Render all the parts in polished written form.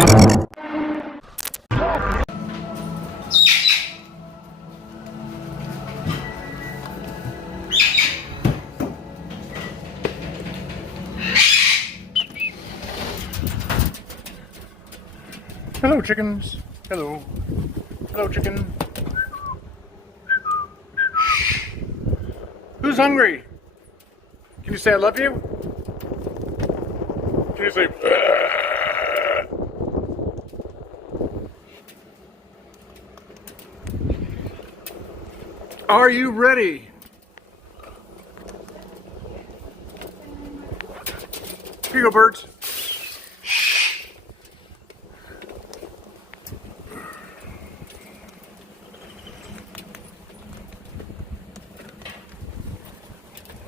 Hello, chickens. Hello. Hello, chicken. Who's hungry? Can you say I love you? Can you say... Are you ready? Here you go, birds.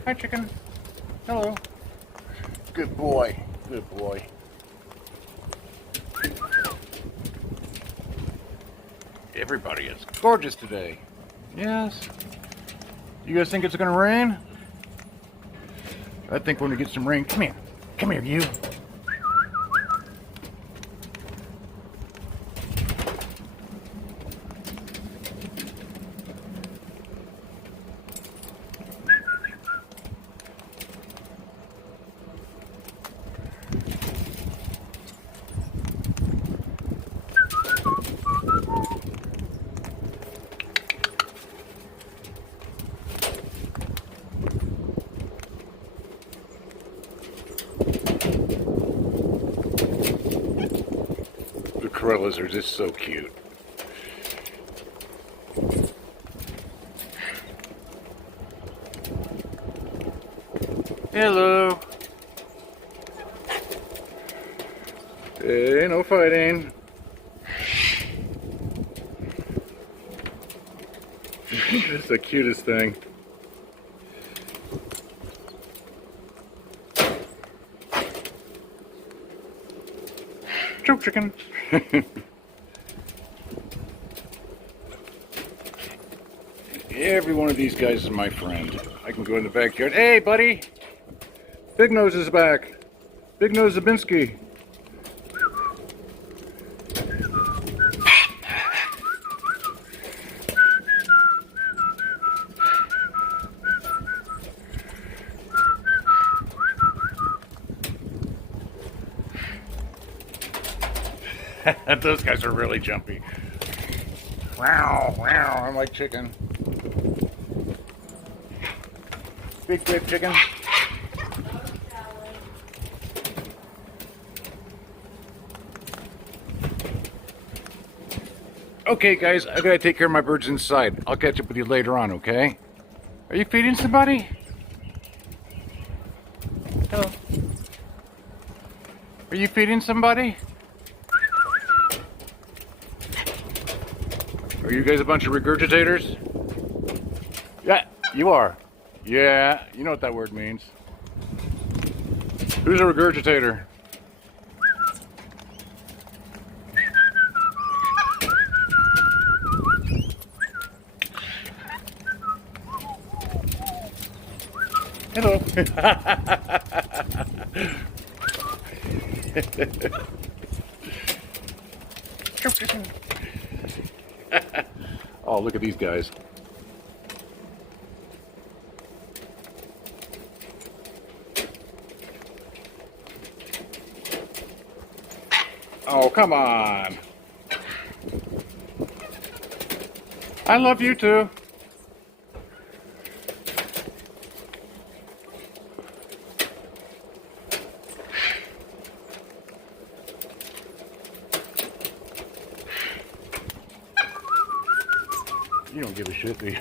Hi, chicken. Hello. Good boy. Good boy. Everybody is gorgeous today. Yes. You guys think it's gonna rain? I think when we get some rain, come here. Come here, you. The corellas are just so cute. Hello. Hey, no fighting. It's the cutest thing. Choke chicken. Every one of these guys is my friend. I can go in the backyard. Hey, buddy. Big Nose is back. Big Nose Zabinski. Those guys are really jumpy. Wow, wow, I'm like chicken. Big chicken. Okay, guys, I gotta take care of my birds inside. I'll catch up with you later on, okay? Are you feeding somebody? Hello. Are you feeding somebody? Are you guys a bunch of regurgitators? Yeah, you are. Yeah, you know what that word means. Who's a regurgitator? Hello. Oh, look at these guys. Oh, come on. I love you too. You don't give a shit, do you?